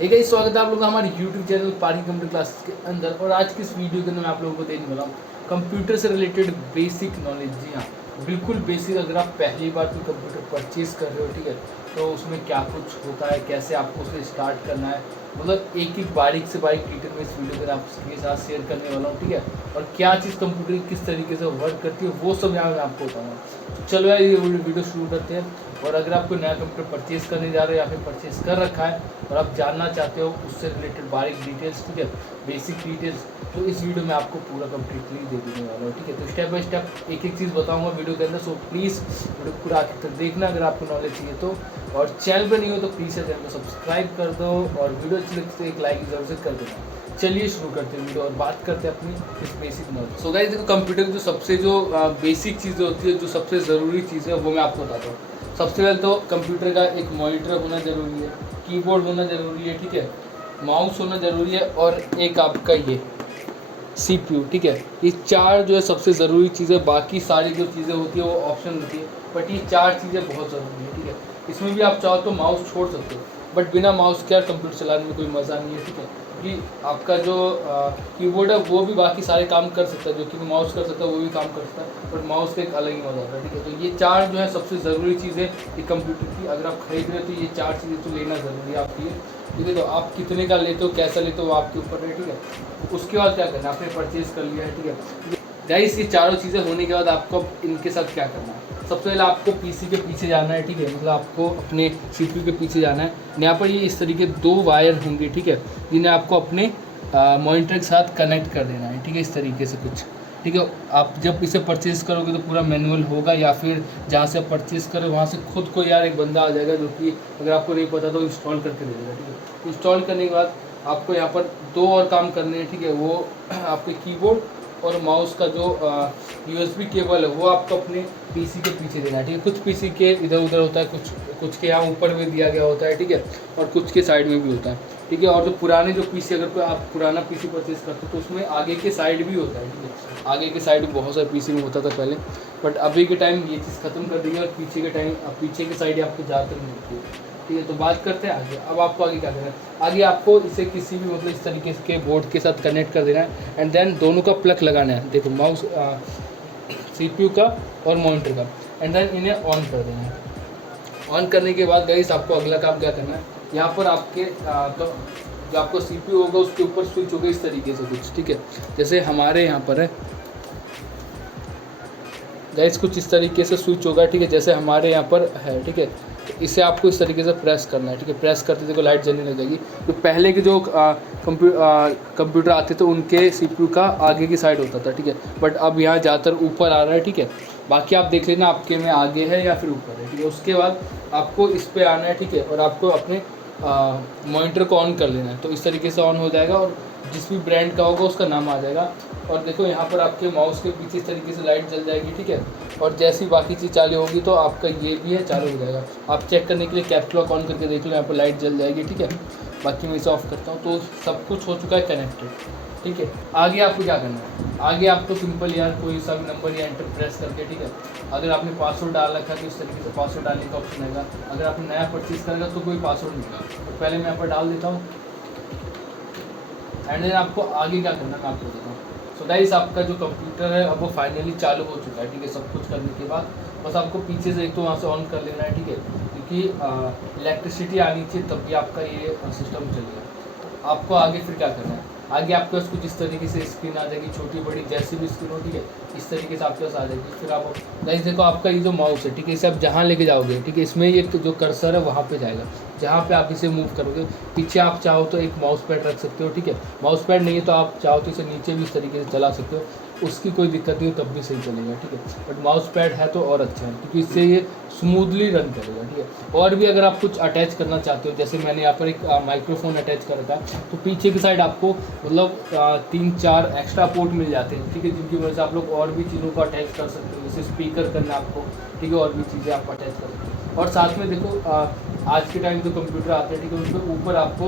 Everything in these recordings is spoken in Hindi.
गाइस, स्वागत है आप लोगों का हमारे YouTube चैनल पारी कंप्यूटर क्लासेस के अंदर। और आज की इस वीडियो के अंदर मैं आप लोगों को देने वाला हूँ कंप्यूटर से रिलेटेड बेसिक नॉलेज। जी हाँ, बिल्कुल बेसिक। अगर आप पहली बार कोई कंप्यूटर परचेज़ कर रहे हो, ठीक है, तो उसमें क्या कुछ होता है, कैसे आपको उसे स्टार्ट करना है, मतलब एक एक बारीक से बारीक डिटेल में इस वीडियो में आपके साथ शेयर करने वाला हूँ, ठीक है। और क्या चीज़ कंप्यूटर किस तरीके से वर्क करती है वो सब यहाँ मैं आपको बताऊँगा। तो चलो यार, ये वीडियो शुरू करते हैं। और अगर आप कोई नया कंप्यूटर परचेज़ करने जा रहे हो या फिर परचेज़ कर रखा है और आप जानना चाहते हो उससे रिलेटेड बारीक डिटेल्स, ठीक है, बेसिक डिटेल्स, तो इस वीडियो में आपको पूरा कंप्लीटली दे देने वाला हूँ, ठीक है। तो स्टेप बाय स्टेप एक एक चीज़ बताऊंगा वीडियो के अंदर। सो प्लीज़ वीडियो पूरा आखिर तक देखना अगर आपको नॉलेज चाहिए तो। और चैनल पर नहीं हो तो प्लीज़ चैनल को सब्सक्राइब कर दो और वीडियो अच्छी लगती है एक लाइक ज़रूर से कर देना। चलिए शुरू करते हैं वीडियो और बात करते हैं अपनी इस बेसिक नॉलेज। सो गाइस, देखो, कंप्यूटर की जो सबसे बेसिक चीज़ें होती है, जो सबसे ज़रूरी चीज़ है वो मैं आपको बताता हूँ। सबसे पहले तो कंप्यूटर का एक मॉनिटर होना ज़रूरी है, कीबोर्ड होना ज़रूरी है, ठीक है, माउस होना ज़रूरी है, और एक आपका ये CPU, ठीक है। ये चार जो है सबसे ज़रूरी चीज़ें। बाकी सारी जो चीज़ें होती है वो ऑप्शन होती है, बट ये चार चीज़ें बहुत ज़रूरी है, ठीक है। इसमें भी आप चाहो तो माउस छोड़ सकते हो, बट बिना माउस के यार कंप्यूटर चलाने में कोई मज़ा नहीं है, ठीक है। कि आपका जो कीबोर्ड है वो भी बाकी सारे काम कर सकता है, जो कि माउस कर सकता है वो भी काम कर सकता है, बट माउस का एक अलग ही मज़ा आता है, ठीक है। तो ये चार जो है सबसे ज़रूरी चीज़ें ये कंप्यूटर की। अगर आप खरीद रहे हो तो ये चार चीज़ें तो लेना ज़रूरी है आपके लिए, ठीक है। तो आप कितने का लेते हो, कैसा लेते हो, वो आपके ऊपर है, ठीक है। उसके बाद क्या करना है, आपने परचेज़ कर लिया है, ठीक है। गाइस, ये चारों चीज़ें होने के बाद आपको इनके साथ क्या करना है। सबसे पहले आपको पीसी के पीछे जाना है, ठीक है, मतलब आपको अपने CPU के पीछे जाना है। यहाँ पर ये इस तरीके दो वायर होंगे, ठीक है, जिन्हें आपको अपने मॉनिटर के साथ कनेक्ट कर देना है, ठीक है, इस तरीके से कुछ, ठीक है। आप जब इसे परचेज़ करोगे तो पूरा मैनुअल होगा, या फिर जहाँ से आप परचेज़ करो वहाँ से खुद को यार एक बंदा आ जाएगा जो कि अगर आपको नहीं पता तो इंस्टॉल करके दे देगा, ठीक है। इंस्टॉल करने के बाद आपको यहाँ पर दो और काम करने हैं, ठीक है। वो आपके कीबोर्ड और माउस का जो USB केबल है वो आपको अपने PC के पीछे देना है, ठीक है। कुछ PC के इधर उधर होता है, कुछ के यहाँ ऊपर में दिया गया होता है, ठीक है, और कुछ के साइड में भी होता है, ठीक है। और जो पुराने जो PC, अगर कोई आप पुराना PC परचेज़ करते हो तो उसमें आगे के साइड भी होता है, ठीक है। आगे के साइड में बहुत सारे PC में होता था पहले, बट अभी के टाइम ये चीज़ ख़त्म कर दी है, और पीछे के साइड आपको ज़्यादातर मिलती है, ठीक है। तो बात करते हैं आगे। अब आपको आगे क्या करना है, आगे आपको इसे किसी भी मतलब इस तरीके के बोर्ड के साथ कनेक्ट कर देना है, एंड देन दोनों का प्लग लगाना है, देखो, माउस CPU का और मॉनिटर का, एंड देन इन्हें ऑन कर देना है। ऑन करने के बाद गाइस आपको अगला काम क्या करना है, यहाँ पर आपके तो जो आपको CPU होगा उसके ऊपर स्विच होगा इस तरीके से कुछ, ठीक है, जैसे हमारे यहाँ पर है गाइस, कुछ इस तरीके से स्विच होगा, ठीक है, जैसे हमारे यहाँ पर है, ठीक है। तो इसे आपको इस तरीके से प्रेस करना है, ठीक है। प्रेस करते देखो लाइट जलने लग जाएगी। तो पहले के जो कंप्यूटर आते थे उनके CPU का आगे की साइड होता था, ठीक है, बट अब यहाँ ज़्यादातर ऊपर आ रहा है, ठीक है। बाकी आप देख लेना आपके में आगे है या फिर ऊपर है, ठीक है। उसके बाद आपको इस पर आना है, ठीक है, और आपको अपने मॉनिटर को ऑन कर लेना है। तो इस तरीके से ऑन हो जाएगा, और जिस भी ब्रांड का होगा उसका नाम आ जाएगा। और देखो यहाँ पर आपके माउस के पीछे इस तरीके से लाइट जल जाएगी, ठीक है। और जैसी बाकी चीज़ चालू होगी तो आपका ये भी है चालू हो जाएगा। आप चेक करने के लिए कैप्स लॉक ऑन करके देख लो, यहाँ पर लाइट जल जाएगी, ठीक है। बाकी मैं इसे ऑफ करता हूँ। तो सब कुछ हो चुका है कनेक्टेड, ठीक है। आगे आपको क्या करना है, आगे आपको सिंपल यार कोई सा भी नंबर या एंटर प्रेस करके, ठीक है। अगर आपने पासवर्ड डाल रखा है तो इस तरीके से पासवर्ड डालने का ऑप्शन आएगा। अगर आपने नया परचेज़ करेगा तो कोई पासवर्ड नहीं होगा, तो पहले मैं यहाँ पर डाल देता हूँ, एंड देन आपको आगे क्या करना है मैं आपको बताता हूँ। सो गाइस, आपका जो कंप्यूटर है अब वो फाइनली चालू हो चुका है, ठीक है। सब कुछ करने के बाद बस आपको पीछे से एक तो वहाँ से ऑन कर लेना है, ठीक है, क्योंकि इलेक्ट्रिसिटी आनी चाहिए तब भी आपका ये सिस्टम चलेगा। तो आपको आगे फिर क्या करना है, आगे आपके पास कुछ इस तरीके से स्क्रीन आ जाएगी, छोटी बड़ी जैसी भी स्क्रीन हो, ठीक है, इस तरीके से आपके पास आ जाएगी। फिर आप गाइस देखो, आपका ये जो माउस है, ठीक है, इसे आप जहाँ लेके जाओगे, ठीक है, इसमें ये जो कर्सर है वहाँ पे जाएगा, जहाँ पे आप इसे मूव करोगे। पीछे आप चाहो तो एक माउस पैड रख सकते हो, ठीक है। माउस पैड नहीं है तो आप चाहो तो इसे नीचे भी इस तरीके से चला सकते हो, उसकी कोई दिक्कत नहीं हो, तब भी सही चलेगा, ठीक है। बट माउस पैड है तो और अच्छा है, क्योंकि इससे ये स्मूथली रन करेगा, ठीक है। और भी अगर आप कुछ अटैच करना चाहते हो, जैसे मैंने यहाँ पर एक माइक्रोफोन अटैच कर रखा है, तो पीछे की साइड आपको मतलब 3-4 एक्स्ट्रा पोर्ट मिल जाते हैं, ठीक है, जिनकी वजह से आप लोग और भी चीज़ों को अटैच कर सकते हो, जैसे स्पीकर करना आपको, ठीक है, और भी चीज़ें आप अटैच कर सकते हो। और साथ में देखो, आज के टाइम जो कंप्यूटर आते हैं, ठीक है, उनके ऊपर आपको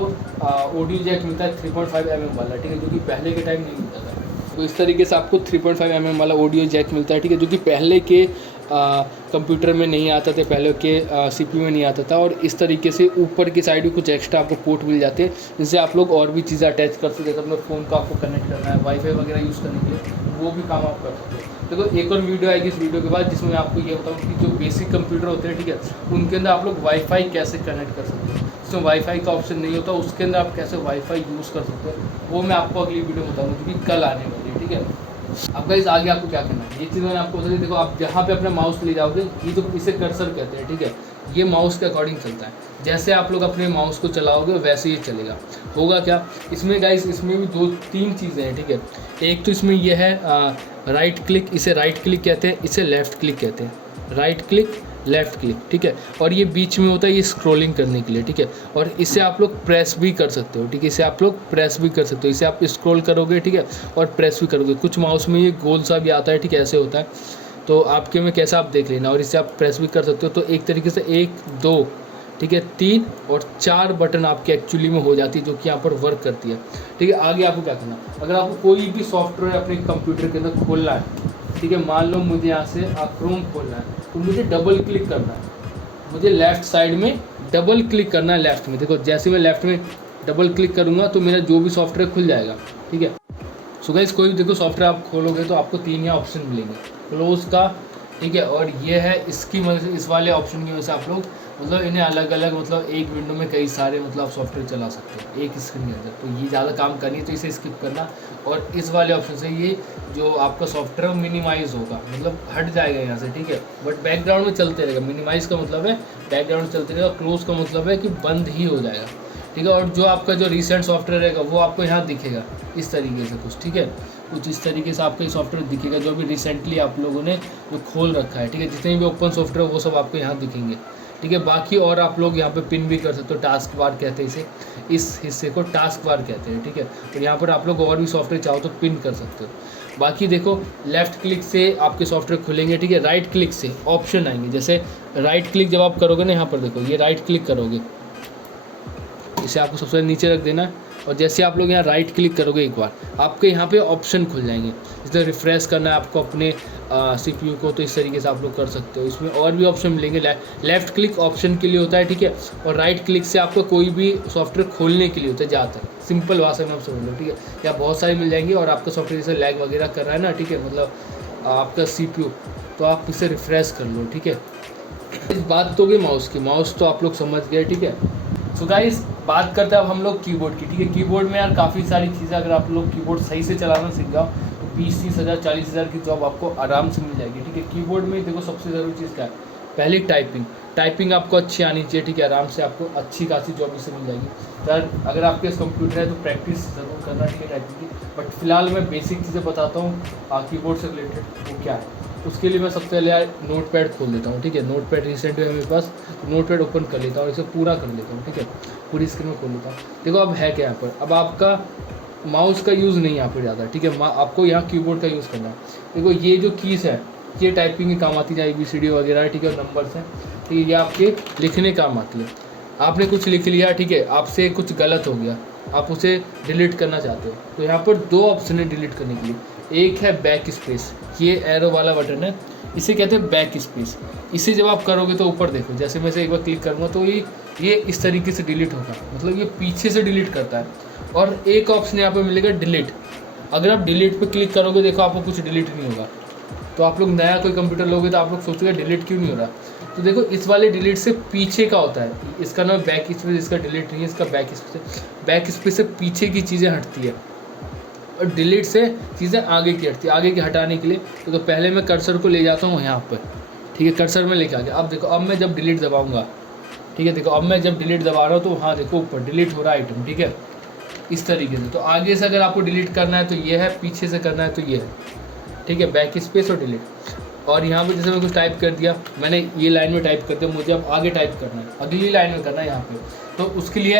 ऑडियो जैक मिलता है 3.5 mm वाला, ठीक है, जो कि पहले के टाइम नहीं मिलता था। तो इस तरीके से आपको 3.5 mm वाला ऑडियो जैक मिलता है, ठीक है, जो कि पहले के कंप्यूटर में नहीं आता था, पहले के CPU में नहीं आता था। और इस तरीके से ऊपर की साइड भी कुछ एक्स्ट्रा आपको पोर्ट मिल जाते हैं, जिससे आप लोग और भी चीज़ें अटैच कर सकते हैं। अपने फ़ोन को आपको कनेक्ट करना है, वाईफाई वगैरह यूज़ करने के लिए, वो भी काम आप कर सकते हैं। देखो एक और वीडियो आएगी इस वीडियो के बाद, जिसमें मैं आपको ये बताऊँ कि जो बेसिक कंप्यूटर होते हैं, ठीक है, उनके अंदर आप लोग वाईफाई कैसे कनेक्ट कर सकते हैं। जिसमें वाईफाई का ऑप्शन नहीं होता, उसके अंदर आप कैसे वाईफाई यूज़ कर सकते हैं, वो मैं आपको अगली वीडियो में बताऊँगा, क्योंकि कल आने वाली है, ठीक है। अब गाइस आगे आपको क्या करना है, ये चीज़ मैंने आपको बता दी। देखो आप जहाँ पे अपना माउस ले जाओगे, ये तो इसे कर्सर कहते हैं, ठीक है, ये माउस के अकॉर्डिंग चलता है। जैसे आप लोग अपने माउस को चलाओगे वैसे ही चलेगा। होगा क्या इसमें गाइस, इसमें भी 2-3 चीज़ें हैं, ठीक है। एक तो इसमें यह है राइट क्लिक, इसे राइट क्लिक कहते हैं, इसे लेफ़्ट क्लिक कहते हैं। राइट क्लिक, लेफ़्ट क्लिक, ठीक है। और ये बीच में होता है ये स्क्रॉलिंग करने के लिए, ठीक है। और इसे आप लोग प्रेस भी कर सकते हो, ठीक है, इसे आप लोग प्रेस भी कर सकते हो। इसे आप स्क्रॉल करोगे, ठीक है, और प्रेस भी करोगे। कुछ माउस में ये गोल सा भी आता है, ठीक है, ऐसे होता है, तो आपके में कैसा आप देख लेना। और इसे आप प्रेस भी कर सकते हो। तो एक तरीके से 1, 2, ठीक है, 3 और 4 बटन आपके एक्चुअली में हो जाती है, जो कि यहाँ पर वर्क करती है, ठीक है। आगे आपको क्या करना, अगर आपको कोई भी सॉफ्टवेयर अपने कंप्यूटर के अंदर खोलना है, ठीक है, मान लो मुझे यहाँ से क्रोम खोलना है, तो मुझे डबल क्लिक करना है। मुझे लेफ़्ट साइड में डबल क्लिक करना है, लेफ़्ट में। देखो जैसे मैं लेफ़्ट में डबल क्लिक करूँगा तो मेरा जो भी सॉफ्टवेयर खुल जाएगा, ठीक है। सो गाइस कोई भी देखो सॉफ्टवेयर आप खोलोगे तो आपको 3 यहाँ ऑप्शन मिलेंगे, क्लोज का, ठीक है, और ये है इसकी मदद से, इस वाले ऑप्शन की वजह से आप लोग मतलब इन्हें अलग अलग मतलब एक विंडो में कई सारे मतलब सॉफ्टवेयर चला सकते हैं एक स्क्रीन के अंदर। तो ये ज़्यादा काम करनी है तो इसे स्किप करना। और इस वाले ऑप्शन से ये जो आपका सॉफ्टवेयर मिनिमाइज़ होगा, मतलब हट जाएगा यहाँ से, ठीक है, बट बैकग्राउंड में चलते रहेगा। मिनिमाइज़ का मतलब है बैकग्राउंड में चलते रहेगा, क्लोज का मतलब है कि बंद ही हो जाएगा, ठीक है। और जो आपका जो रिसेंट सॉफ्टवेयर रहेगा वो आपको यहाँ दिखेगा इस तरीके से कुछ, ठीक है, कुछ इस तरीके से आपका ये सॉफ्टवेयर दिखेगा जो अभी रिसेंटली आप लोगों ने जो खोल रखा है, ठीक है। जितने भी ओपन सॉफ्टवेयर वो सब आपको यहाँ दिखेंगे, ठीक है। बाकी और आप लोग यहाँ पे पिन भी कर सकते हो, टास्क बार कहते हैं इसे, इस हिस्से को टास्क बार कहते हैं, ठीक है। और यहाँ पर आप लोग और भी सॉफ्टवेयर चाहो तो पिन कर सकते हो। बाकी देखो लेफ़्ट क्लिक से आपके सॉफ्टवेयर खुलेंगे, ठीक है। राइट क्लिक से ऑप्शन आएंगे, जैसे राइट क्लिक जब आप करोगे ना, यहाँ पर देखो ये राइट क्लिक करोगे, इसे आपको सबसे नीचे रख देना है। और जैसे आप लोग यहाँ राइट क्लिक करोगे एक बार, आपके यहाँ पे ऑप्शन खुल जाएंगे। जैसे रिफ़्रेश करना है आपको अपने CPU को, तो इस तरीके से आप लोग कर सकते हो। इसमें और भी ऑप्शन मिलेंगे। लेफ़्ट क्लिक ऑप्शन के लिए होता है, ठीक है, और राइट क्लिक से आपको कोई भी सॉफ्टवेयर खोलने के लिए होता है ज़्यादातर, सिंपल भाषा में आप समझ लो, ठीक है। या बहुत सारी मिल जाएंगी। और आपका सॉफ्टवेयर जैसे लैग वगैरह कर रहा है ना, ठीक है, मतलब आपका CPU, तो आप इसे रिफ़्रेश कर लो, ठीक है। इस बात तो गई माउस की, माउस तो आप लोग समझ गए, ठीक है। सो गाइस बात करते हैं अब हम लोग कीबोर्ड की, ठीक है। कीबोर्ड में यार काफ़ी सारी चीज़ें, अगर आप लोग कीबोर्ड सही से चलाना सीख जाओ तो 20-30 हज़ार 40 हज़ार की जॉब आपको आराम से मिल जाएगी, ठीक है। कीबोर्ड में देखो सबसे ज़रूरी चीज़ क्या है, पहले टाइपिंग आपको अच्छी आनी चाहिए, ठीक है। आराम से आपको अच्छी खासी जॉब इससे मिल जाएगी। सर अगर आपके पास कंप्यूटर है तो प्रैक्टिस ज़रूर करना, ठीक है, टाइपिंग की। बट फिलहाल मैं बेसिक चीज़ें बताता हूँ कीबोर्ड से रिलेटेड वो क्या है। उसके लिए मैं सबसे पहले यार नोटपैड खोल देता हूँ, ठीक है। नोटपैड रिसेंट है मेरे पास, तो नोटपैड ओपन कर लेता हूँ, इसे पूरा कर लेता हूँ, ठीक है, पूरी स्क्रीन में खोल लेता हूँ। देखो अब है क्या यहाँ पर, अब आपका माउस का यूज़ नहीं यहाँ पर ज़्यादा, ठीक है। आपको यहाँ कीबोर्ड का यूज़ करना है। देखो ये जो कीज़ है ये टाइपिंग के काम आती है, ABCD वगैरह, ठीक है, नंबर्स हैं, ठीक है, ये आपके लिखने काम आती है। आपने कुछ लिख लिया, ठीक है, आपसे कुछ गलत हो गया, आप उसे डिलीट करना चाहते हो, तो यहाँ पर 2 ऑप्शन है डिलीट करने के लिए। एक है बैक स्पेस, ये एरो वाला बटन है, इसे कहते हैं बैक स्पेस। इसे जब आप करोगे तो ऊपर देखो, जैसे मैं से एक बार क्लिक करूँगा तो ये इस तरीके से डिलीट होगा, मतलब ये पीछे से डिलीट करता है। और एक ऑप्शन यहाँ पर मिलेगा डिलीट। अगर आप डिलीट पे क्लिक करोगे, देखो आपको कुछ डिलीट नहीं होगा। तो आप लोग नया कोई कंप्यूटर लोगे तो आप लोग सोचोगे डिलीट क्यों नहीं हो रहा। तो देखो इस वाले डिलीट से पीछे का होता है, इसका नाम बैक स्पेस, इसका डिलीट नहीं है, इसका बैक स्पेस है। बैक स्पेस से पीछे की चीज़ें हटती है और डिलीट से चीज़ें आगे की हटती है। आगे की हटाने के लिए तो पहले मैं कर्सर को ले जाता हूँ यहाँ पर, ठीक है, कर्सर में लेके आ गया। अब देखो अब मैं जब डिलीट दबाऊँगा, ठीक है, देखो अब मैं जब डिलीट दबा रहा हूँ तो हाँ देखो ऊपर डिलीट हो रहा है आइटम, ठीक है, इस तरीके से। तो आगे से अगर आपको डिलीट करना है तो ये है, पीछे से करना है तो ये है, ठीक है, बैक स्पेस और डिलीट। और यहाँ पे जैसे मैं कुछ टाइप कर दिया, मैंने ये लाइन में टाइप कर दिया, मुझे अब आगे टाइप करना है, अगली लाइन में करना है यहाँ पे, तो उसके लिए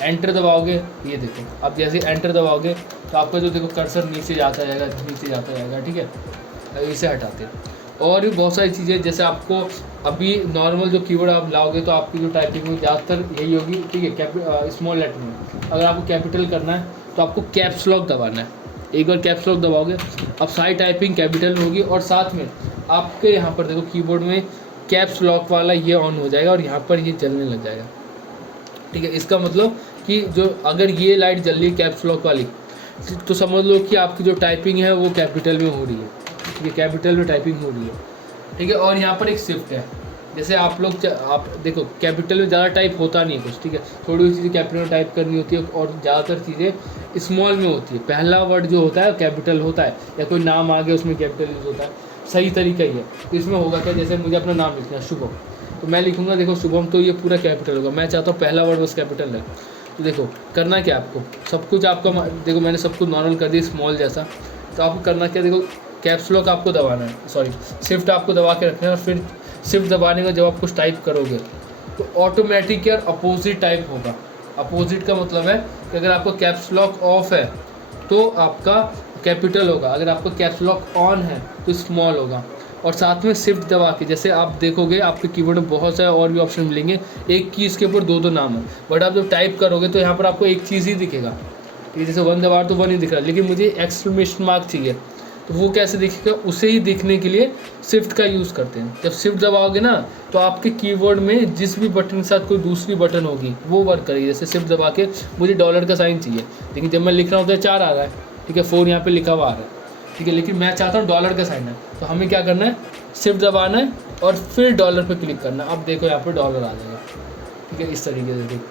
एंटर दबाओगे। ये देखो अब जैसे एंटर दबाओगे तो आपका जो देखो कर्सर नीचे जाता जाएगा, नीचे जाता जाएगा, ठीक है। इसे हटाते हैं। और भी बहुत सारी चीज़ें, जैसे आपको अभी नॉर्मल जो कीबोर्ड आप लाओगे तो आपकी जो टाइपिंग में ज़्यादातर यही होगी, ठीक है, स्मॉल लेटर में। अगर आपको कैपिटल करना है तो आपको कैप्स लॉक दबाना है। एक बार कैप्स लॉक दबाओगे अब सारी टाइपिंग कैपिटल में होगी, और साथ में आपके यहाँ पर देखो कीबोर्ड में कैप्स लॉक वाला ये ऑन हो जाएगा और यहाँ पर ये जलने लग जाएगा। ठीक है, इसका मतलब कि जो अगर ये लाइट जल रही है कैप्स लॉक वाली, तो समझ लो कि आपकी जो टाइपिंग है वो कैपिटल में हो रही है। ठीक है, कैपिटल में टाइपिंग हो रही है। ठीक है, और यहाँ पर एक शिफ्ट है, जैसे आप देखो कैपिटल में ज़्यादा टाइप होता नहीं है कुछ। ठीक है, थोड़ी सी चीज़ें कैपिटल में टाइप करनी होती है और ज़्यादातर चीज़ें स्मॉल में होती है। पहला वर्ड जो होता है कैपिटल होता है, या कोई नाम आ गया उसमें कैपिटल यूज़ होता है, सही तरीका ही है। तो इसमें होगा क्या, जैसे मुझे अपना नाम लिखना है शुभम, तो मैं लिखूँगा देखो शुभम, तो ये पूरा कैपिटल होगा। मैं चाहता हूँ पहला वर्ड बस कैपिटल है, तो देखो करना क्या आपको, सब कुछ आपका देखो मैंने सब कुछ नॉर्मल कर दिया स्मॉल जैसा। तो आपको करना क्या, देखो कैप्स लॉक आपको दबाना है, सॉरी शिफ्ट आपको दबा के रखना है, और फिर शिफ्ट दबाने में जब आप कुछ टाइप करोगे तो ऑटोमेटिक यार अपोजिट टाइप होगा। अपोजिट का मतलब है कि अगर आपका कैप्स लॉक ऑफ है तो आपका कैपिटल होगा, अगर आपका कैप्स लॉक ऑन है तो स्मॉल होगा। और साथ में शिफ्ट दबा के, जैसे आप देखोगे आपके कीबोर्ड में बहुत सारे और भी ऑप्शन मिलेंगे, एक की इसके ऊपर दो नाम है, बट आप जब टाइप करोगे तो यहाँ पर आपको एक चीज़ ही दिखेगा। ठीक है, जैसे 1 दबा तो 1 ही दिख रहा है, लेकिन मुझे एक्सक्लेमेशन मार्क चाहिए, तो वो कैसे दिखेगा, उसे ही दिखने के लिए शिफ्ट का यूज़ करते हैं। जब शिफ्ट दबाओगे ना तो आपके कीबोर्ड में जिस भी बटन के साथ कोई दूसरी बटन होगी वो वर्क करेगी। जैसे शिफ्ट दबा के मुझे डॉलर का साइन चाहिए, लेकिन जब मैं लिख रहा हूँ तो 4 आ रहा है। ठीक है, 4 यहाँ पे लिखा हुआ आ रहा है। ठीक है, लेकिन मैं चाहता हूँ डॉलर का साइन है, तो हमें क्या करना है, शिफ्ट दबाना है और फिर डॉलर पर क्लिक करना है। अब देखो यहाँ पर डॉलर आ जाएगा। ठीक है, इस तरीके से देखो,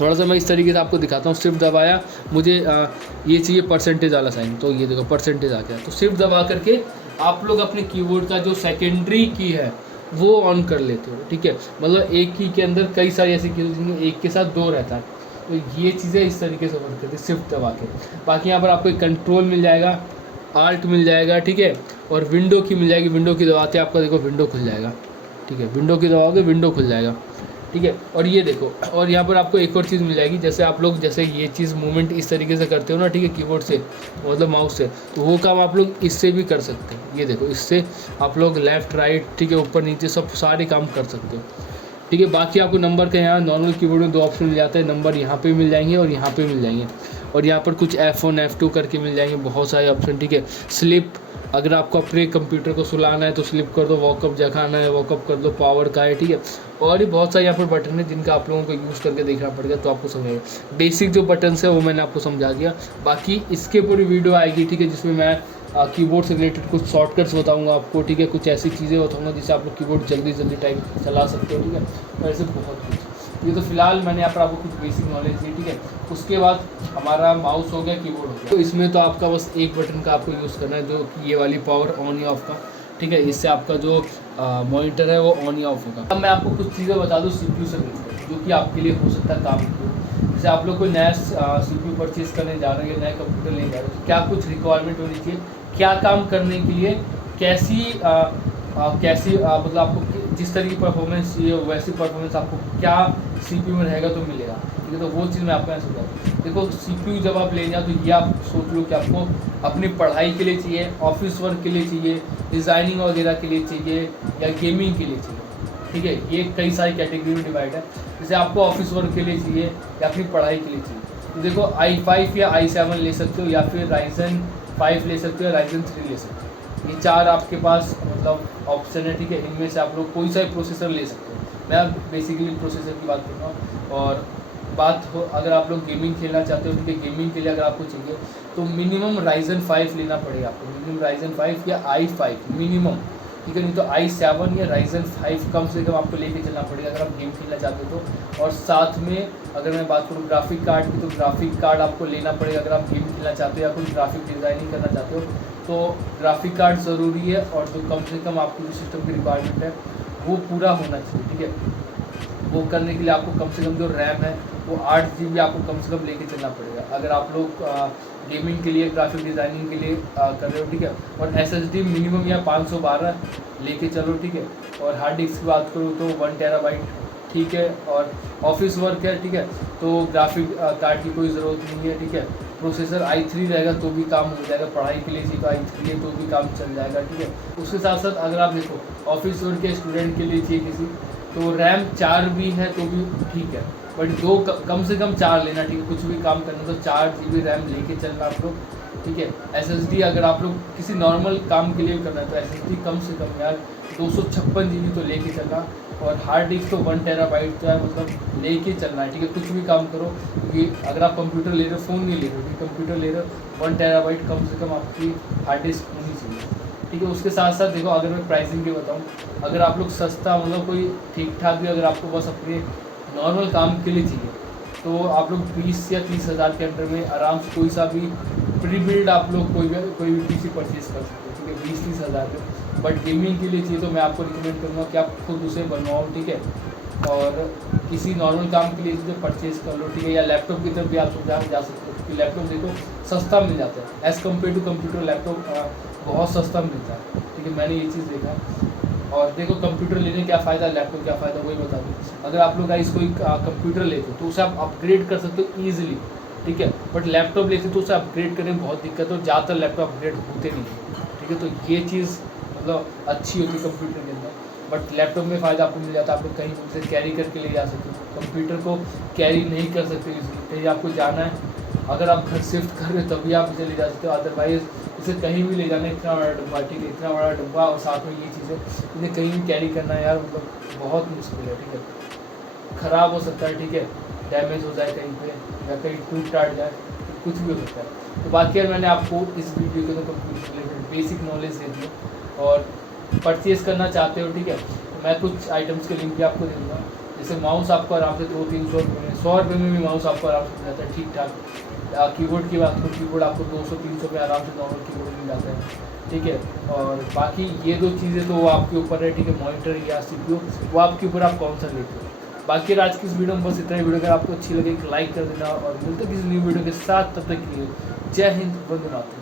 थोड़ा सा मैं इस तरीके से आपको दिखाता हूँ। शिफ्ट दबाया, मुझे ये चाहिए परसेंटेज वाला साइन, तो ये देखो परसेंटेज आ गया। तो शिफ्ट दबा करके आप लोग अपने कीबोर्ड का जो सेकेंडरी की है वो ऑन कर लेते हो। ठीक है, मतलब एक की के अंदर कई सारी ऐसी की जिनमें एक के साथ 2 रहता है, तो ये चीज़ें इस तरीके से वर्क करती है शिफ्ट दबा के। बाकी यहाँ पर आपको एक कंट्रोल मिल जाएगा, आल्ट मिल जाएगा, ठीक है, और विंडो की मिल जाएगी। विंडो की दबाते आपका देखो विंडो खुल जाएगा। ठीक है, विंडो की दबाओगे विंडो खुल जाएगा। ठीक है, और ये देखो, और यहाँ पर आपको एक और चीज़ मिल जाएगी, जैसे आप लोग जैसे ये चीज़ मूवमेंट इस तरीके से करते हो ना, ठीक है, कीबोर्ड से मतलब माउस से, तो वो काम आप लोग इससे भी कर सकते हैं। ये देखो, इससे आप लोग लेफ़्ट राइट, ठीक है, ऊपर नीचे सब सारे काम कर सकते हो। ठीक है, बाकी आपको नंबर का यहाँ नॉर्मल कीबोर्ड में 2 ऑप्शन मिल जाते हैं, नंबर यहाँ पे मिल जाएंगे और यहाँ पे मिल जाएंगे, और यहाँ पर कुछ F1 F2 करके मिल जाएंगे, बहुत सारे ऑप्शन। ठीक है, स्लिप, अगर आपको अपने कंप्यूटर को सुलाना है तो स्लिप कर दो, वॉकअप जगाना है वॉकअप कर दो, पावर का है। ठीक है, और भी बहुत सारे यहाँ पर बटन है जिनका आप लोगों को यूज़ करके देखना पड़ेगा, तो आपको समझेगा। बेसिक जो बटन है वो मैंने आपको समझा दिया, बाकी इसके पूरी वीडियो आएगी। ठीक है, जिसमें मैं कीबोर्ड से रिलेटेड कुछ शॉर्टकट्स बताऊंगा आपको। ठीक है, कुछ ऐसी चीज़ें बताऊंगा जिससे आप लोग कीबोर्ड जल्दी टाइप चला सकते हो। ठीक है, और ऐसे बहुत कुछ। ये तो फिलहाल मैंने यहाँ पर आपको कुछ बेसिक नॉलेज दी। ठीक है, उसके बाद हमारा माउस हो गया, कीबोर्ड हो गया, तो इसमें तो आपका बस एक बटन का आपको यूज़ करना है, जो कि ये वाली पावर ऑन या ऑफ का। ठीक है, इससे आपका जो मॉनिटर है वो ऑन या ऑफ होगा। अब मैं आपको कुछ चीज़ें बता दूँ CPU से रिलेटेड, जो कि आपके लिए हो सकता है काम की। जैसे आप लोग कोई नया CPU परचेज़ करने जा रहे हैं, नया कंप्यूटर लेने जा रहे हैं, तो क्या कुछ रिक्वायरमेंट होनी चाहिए, क्या काम करने के लिए कैसी मतलब आपको जिस तरह की परफॉर्मेंस चाहिए वैसी परफॉर्मेंस आपको क्या CPU में रहेगा तो मिलेगा। ठीक है, तो वो चीज़ मैं आपको यहाँ समझाता हूँ। देखो CPU जब आप ले जाओ तो ये आप सोच लो कि आपको अपनी पढ़ाई के लिए चाहिए, ऑफिस वर्क के लिए चाहिए, डिज़ाइनिंग वगैरह के लिए चाहिए, या गेमिंग के लिए चाहिए। ठीक है, ये कई सारी कैटेगरी में डिवाइड है। जैसे आपको ऑफिस वर्क के लिए चाहिए या अपनी पढ़ाई के लिए चाहिए, तो देखो i5 या i7 ले सकते हो, या फिर Ryzen 5 ले सकते हो, Ryzen 3 ले सकते हो। ये 4 आपके पास मतलब ऑप्शन है। ठीक है, इनमें से आप लोग कोई सा भी प्रोसेसर ले सकते हो। मैं बेसिकली प्रोसेसर की बात कर रहा हूँ। और बात हो अगर आप लोग गेमिंग खेलना चाहते हो, ठीक है, गेमिंग के लिए अगर आपको चाहिए तो मिनिमम Ryzen 5 लेना पड़ेगा आपको, मिनिमम Ryzen 5 या i5 मिनिमम। ठीक है, नहीं तो i7 या Ryzen 5 कम से कम आपको लेके चलना पड़ेगा अगर आप गेम खेलना चाहते हो तो। और साथ में अगर मैं बात करूँ ग्राफिक कार्ड की, तो ग्राफिक कार्ड आपको लेना पड़ेगा अगर आप गेम खेलना चाहते हो या कोई ग्राफिक डिज़ाइनिंग करना चाहते हो, तो ग्राफिक कार्ड ज़रूरी है। और जो कम से कम आपकी जो सिस्टम की रिक्वायरमेंट है वो पूरा होना चाहिए। ठीक है, वो करने के लिए आपको कम से कम जो रैम है वो 8 GB आपको कम से कम लेके चलना पड़ेगा अगर आप लोग गेमिंग के लिए, ग्राफिक डिज़ाइनिंग के लिए कर रहे हो। ठीक है, और SSD मिनिमम या 512 लेके चलो। ठीक है, और हार्ड डिस्क की बात करूँ तो 1 TB। ठीक है, और ऑफिस वर्क है, ठीक है, तो ग्राफिक कार्ड की कोई ज़रूरत नहीं है। ठीक है, प्रोसेसर i3 रहेगा तो भी काम हो जाएगा, पढ़ाई के लिए चाहिए तो i3 है तो भी काम चल जाएगा। ठीक है, उसके साथ साथ अगर आप देखो ऑफिस वर्क के स्टूडेंट के लिए चाहिए किसी, तो रैम 4 भी है तो भी ठीक है, बट 2 कम से कम 4 लेना। ठीक है, कुछ भी काम करना तो 4 GB रैम लेके चलना आप लोग। ठीक है। SSD अगर आप लोग किसी नॉर्मल काम के लिए भी करना है तो SSD कम से कम यार 256 GB तो लेके चलना, और हार्ड डिस्क तो 1 टेराबाइट तो है, मतलब लेके चलना है, ठीक है। कुछ भी काम करो, क्योंकि अगर आप कंप्यूटर ले रहे हो, फ़ोन नहीं ले रहे हो, कंप्यूटर ले रहे हो, 1 टेराबाइट कम से कम आपकी हार्ड डिस्क होनी चाहिए, ठीक है। उसके साथ साथ देखो, अगर मैं प्राइसिंग की बताऊँ, अगर आप लोग सस्ता मतलब कोई ठीक ठाक भी अगर आपको बस अपने नॉर्मल काम के लिए चाहिए तो आप लोग 20 या 30 हज़ार के अंडर में आराम से कोई सा भी प्री बिल्ड आप लोग कोई भी PC परचेज़ कर सकते हो, ठीक है, 20-30 हज़ार में। बट गेमिंग के लिए चाहिए तो मैं आपको रिकमेंड करूँगा कि आप खुद उसे बनवाओ, ठीक है। और किसी नॉर्मल काम के लिए इसे परचेज़ कर लो, ठीक है, या लैपटॉप की तरफ भी आप जा सकते हो, क्योंकि लैपटॉप देखो सस्ता मिल जाता है as compare to computer. Laptop बहुत सस्ता मिलता है, ठीक है, मैंने ये चीज़ देखा है। और देखो कंप्यूटर लेने क्या फ़ायदा, लैपटॉप क्या फ़ायदा, वही बता दूँ। अगर आप लोग गाइस कोई कंप्यूटर लेते हो तो उसे आप अपग्रेड कर सकते हो ईजिली, ठीक है। बट लैपटॉप लेते तो उसे अपग्रेड करने में बहुत दिक्कत है, और ज़्यादातर लैपटॉप अपग्रेड होते नहीं है, ठीक है। तो ये चीज़ मतलब अच्छी होती है कंप्यूटर के अंदर। बट लैपटॉप में फ़ायदा आपको मिल जाता है, आप लोग कहीं उसे कैरी करके ले जा सकते हो। कंप्यूटर को कैरी नहीं कर सकते इसलिए, कहीं आपको जाना है, अगर आप घर शिफ्ट कर रहे हो तभी आप इसे ले जा सकते हो, अदरवाइज़ इसे कहीं भी ले जाना है, इतना बड़ा डब्बा, ठीक है, इतना बड़ा डब्बा और साथ में ये चीज़ें, इन्हें कहीं भी कैरी करना है यार, मतलब बहुत मुश्किल है, ठीक है। ख़राब हो सकता है, ठीक है, डैमेज हो जाए कहीं पे, या कहीं टूट टाट जाए, तो कुछ भी हो सकता है। तो बाकी यार मैंने आपको इस वीडियो के अंदर कंप्यूटर से रिलेटेड बेसिक नॉलेज दे दी, और परचेज़ करना चाहते हो, ठीक है, तो मैं कुछ आइटम्स के लिंक भी आपको दे दूँगा। जैसे माउस आपको आराम से 200-300 रुपये में, 100 रुपये में भी माउस आपको आराम से मिल जाता है, ठीक ठाक। कीबोर्ड की बात करूँ, कीबोर्ड आपको 200-300 में आराम से नॉर्मल कीबोर्ड मिल जाता है, ठीक है। और बाकी ये दो चीज़ें तो वो आपके ऊपर है, ठीक है, मॉनिटर या CPU, वो आपके ऊपर आप कौन सा लेते हो। बाकी आज की इस वीडियो में बस इतना ही। वीडियो अगर आपको अच्छी लगे लाइक कर देना, और मिलते किसी न्यू वीडियो के साथ, तब तक के लिए जय हिंद, वंदे मातरम।